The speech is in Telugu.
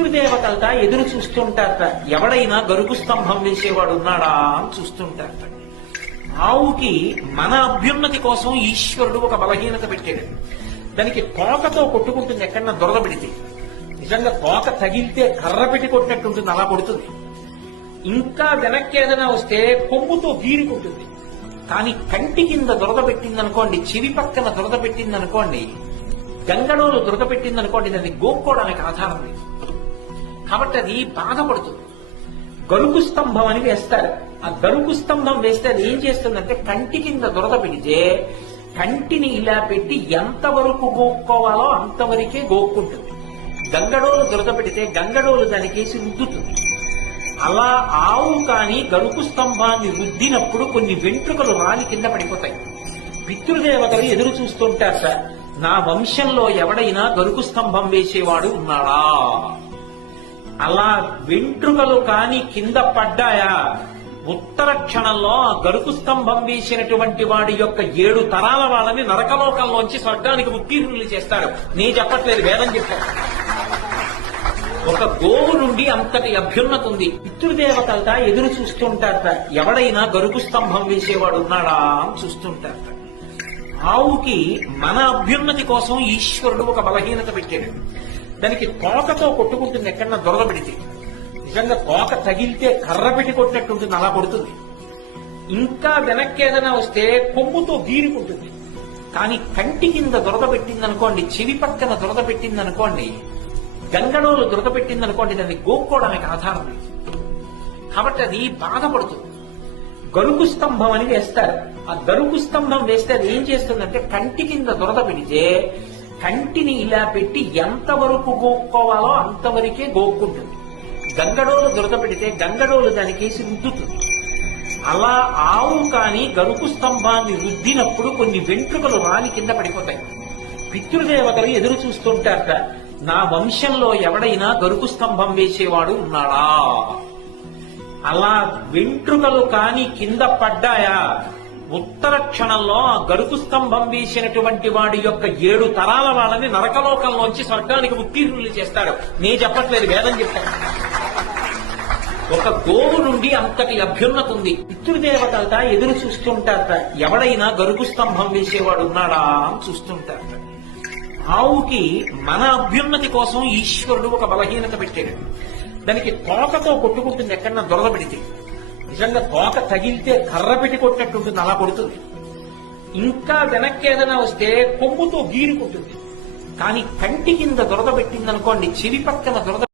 పితృదేవతలట ఎదురు చూస్తుంటారట, ఎవడైనా గరుకు స్తంభం వేసేవాడు ఉన్నాడా అని చూస్తుంటారట. ఆవుకి మన అభ్యున్నతి కోసం ఈశ్వరుడు ఒక బలహీనత పెట్టాడు. దానికి తోకతో కొట్టుకుంటుంది ఎక్కడన్నా దొరద పెడితే. నిజంగా తోక తగిలితే కర్ర పెట్టి కొట్టినట్టు ఉంటుంది, అలా కొడుతుంది. ఇంకా వెనక్కి ఏదైనా వస్తే కొమ్ముతో గీరుకుంటుంది. కానీ కంటి కింద దురద పెట్టిందనుకోండి, చెవి పక్కన దురద పెట్టిందనుకోండి, గంగడోలు దురద పెట్టిందనుకోండి, దాన్ని గోక్కోవడానికి ఆధారం లేదు. కాబట్టి అది బాధపడుతుంది. గరుకు స్తంభం అని వేస్తారు. ఆ గరుకు స్తంభం వేస్తే అది ఏం చేస్తుందంటే, కంటి కింద దురద పెడితే కంటిని ఇలా పెట్టి ఎంతవరకు గోక్కోవాలో అంతవరకే గోక్కుంటుంది. గంగడోలు దురద పెడితే గంగడోలు దానికేసి రుద్దుతుంది. అలా ఆవు కాని గరుకు స్తంభాన్ని రుద్దినప్పుడు కొన్ని వెంట్రుకలు రాని కింద పడిపోతాయి. పితృదేవతలు ఎదురు చూస్తుంటారు, సార్ నా వంశంలో ఎవడైనా గరుకు స్తంభం వేసేవాడు ఉన్నాడా. అలా వెంట్రుకలు కాని కింద పడ్డాయా, ఉత్తర క్షణంలో గరుకు స్తంభం వేసినటువంటి వాడి యొక్క 7 తరాల వాళ్ళని నరకలోకంలోంచి స్వర్గానికి ఉత్తీర్ణులు చేస్తాడు. నేను చెప్పట్లేదు, వేదం చెప్పాను. ఒక గోవు నుండి అంతటి అభ్యున్నతి ఉంది. పితృదేవతలట ఎదురు చూస్తుంటారట, ఎవడైనా గరుకు స్తంభం వేసేవాడు ఉన్నాడా అని చూస్తుంటారట. ఆవుకి మన అభ్యున్నతి కోసం ఈశ్వరుడు ఒక బలహీనత పెట్టాడు. దానికి తోకతో కొట్టుకుంటుంది ఎక్కడన్నా దొరద పెడితే. నిజంగా తోక తగిలితే కర్ర పెట్టి కొట్టినట్టు ఉంటుంది, అలా కొడుతుంది. ఇంకా వెనక్కి ఏదైనా వస్తే కొమ్ముతో గీరుకుంటుంది. కానీ కంటి కింద దురద పెట్టిందనుకోండి, చెవి పక్కన దురద పెట్టిందనుకోండి, గంగడోలు దురద పెట్టిందనుకోండి, దాన్ని గోక్కోవడానికి ఆధారం లేదు. కాబట్టి అది బాధపడుతుంది. గరుకు స్తంభం అని వేస్తారు. ఆ గరుకు స్తంభం వేస్తే అది ఏం చేస్తుందంటే, కంటి కింద దురద పెడితే కంటిని ఇలా పెట్టి ఎంతవరకు గోక్కోవాలో అంతవరకే గోక్కుంటుంది. గంగడోలు దురద పెడితే గంగడోలు దానికేసి రుద్దుతుంది. అలా ఆవు కాని గరుకు స్తంభాన్ని రుద్దినప్పుడు కొన్ని వెంట్రుకలు రాని కింద పడిపోతాయి. పితృదేవతలు ఎదురు చూస్తుంటారట, నా వంశంలో ఎవడైనా గరుకు స్తంభం వేసేవాడు ఉన్నాడా. అలా వెంట్రుకలు కాని కింద పడ్డాయా, ఉత్తర క్షణంలో ఆ గరుకు స్తంభం వేసినటువంటి వాడి యొక్క 7 తరాల వాళ్ళని నరకలోకంలోంచి స్వర్గానికి ఉత్తీర్ణులు చేస్తాడు. నేను చెప్పట్లేదు, వేదం చెప్తాను. ఒక గోవు నుండి అంతటి అభ్యున్నతి ఉంది. పితృదేవతలట ఎదురు చూస్తుంటారట, ఎవడైనా గరుకు స్తంభం వేసేవాడు ఉన్నాడా అని చూస్తుంటారట. ఆవుకి మన అభ్యున్నతి కోసం ఈశ్వరుడు ఒక బలహీనత పెట్టాడు. దానికి తోకతో కొట్టుకుంటుంది ఎక్కడన్నా దొరద పెడితే. నిజంగా తోక తగిలితే కర్ర పెట్టి కొట్టినట్టు ఉంటుంది, అలా కొడుతుంది. ఇంకా వెనక్కి ఏదైనా వస్తే కొమ్ముతో గీరుకుంటుంది. కానీ కంటి కింద దురద పెట్టిందనుకోండి, చెవి పక్కన దురద